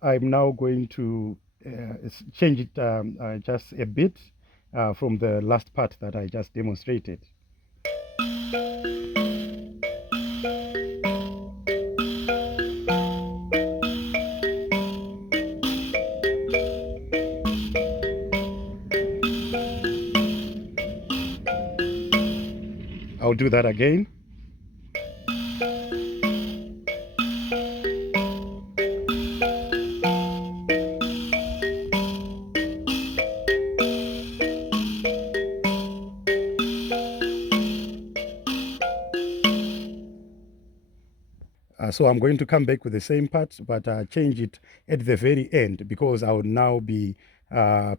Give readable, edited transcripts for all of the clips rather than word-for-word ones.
I'm now going to change it just a bit from the last part that I just demonstrated. I'll do that again. So I'm going to come back with the same part, but change it at the very end because I will now be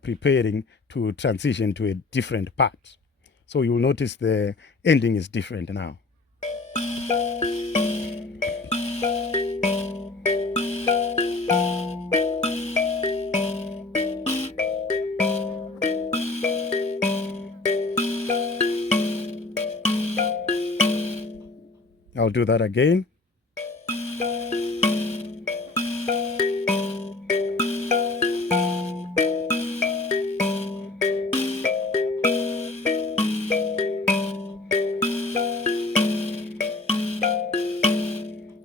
preparing to transition to a different part. So you'll notice the ending is different now. I'll do that again.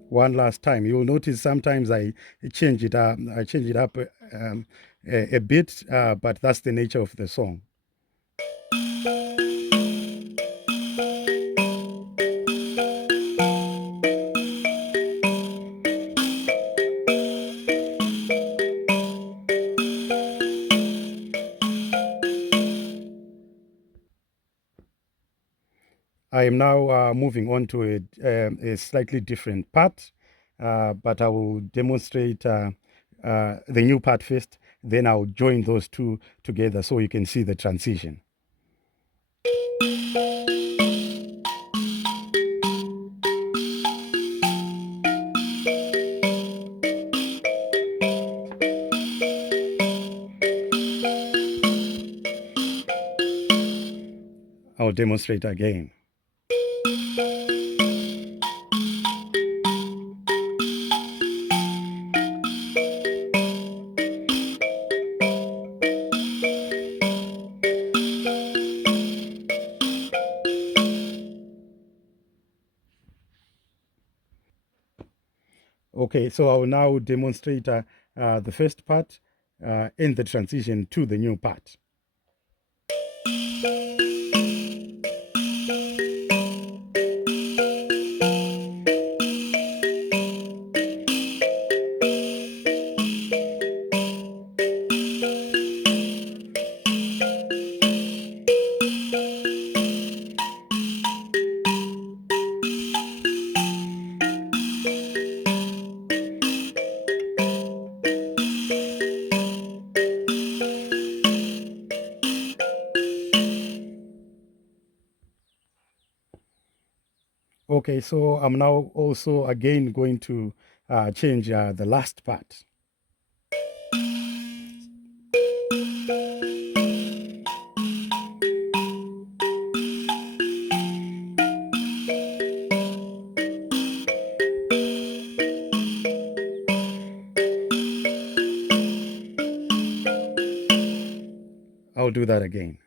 One last time. You'll notice sometimes I change it up. I change it up a bit, but that's the nature of the song. I am now moving on to a slightly different part, but I will demonstrate the new part first. Then I'll join those two together so you can see the transition. I'll demonstrate again. Okay, so I will now demonstrate the first part and the transition to the new part. Okay, so I'm now also again going to change the last part. I'll do that again.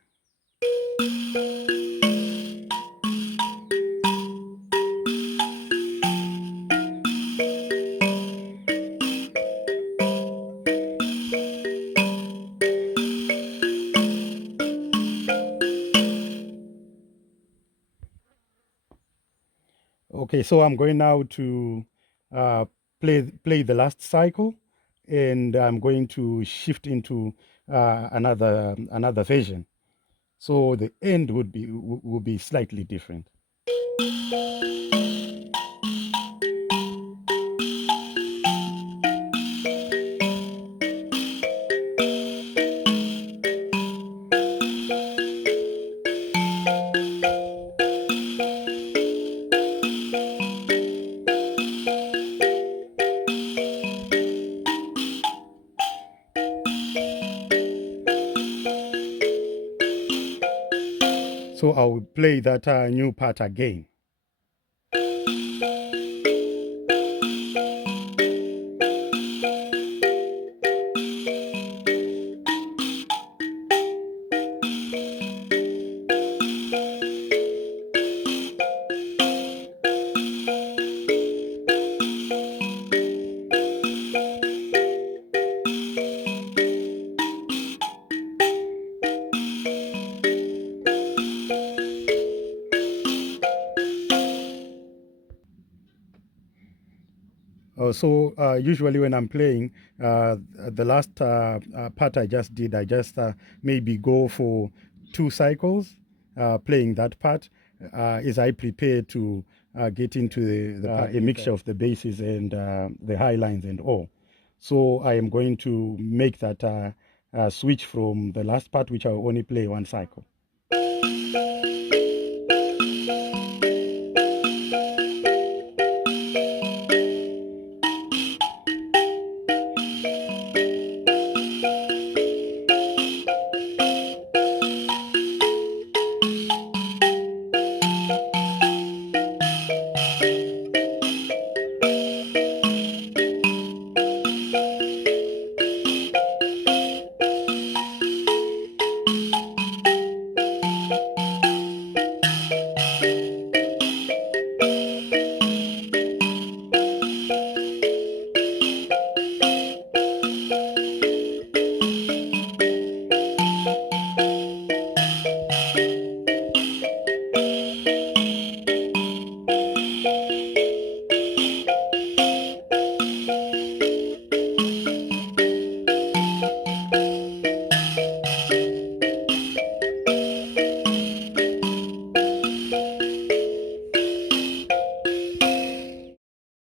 Okay, so I'm going now to uh, play the last cycle, and I'm going to shift into another version. So the end would be slightly different. So I'll play that new part again. Usually when I'm playing, the last part I just did, I just maybe go for 2 cycles playing that part as I prepare to get into a mixture of the basses and the high lines and all. So I am going to make that switch from the last part, which I will only play 1 cycle.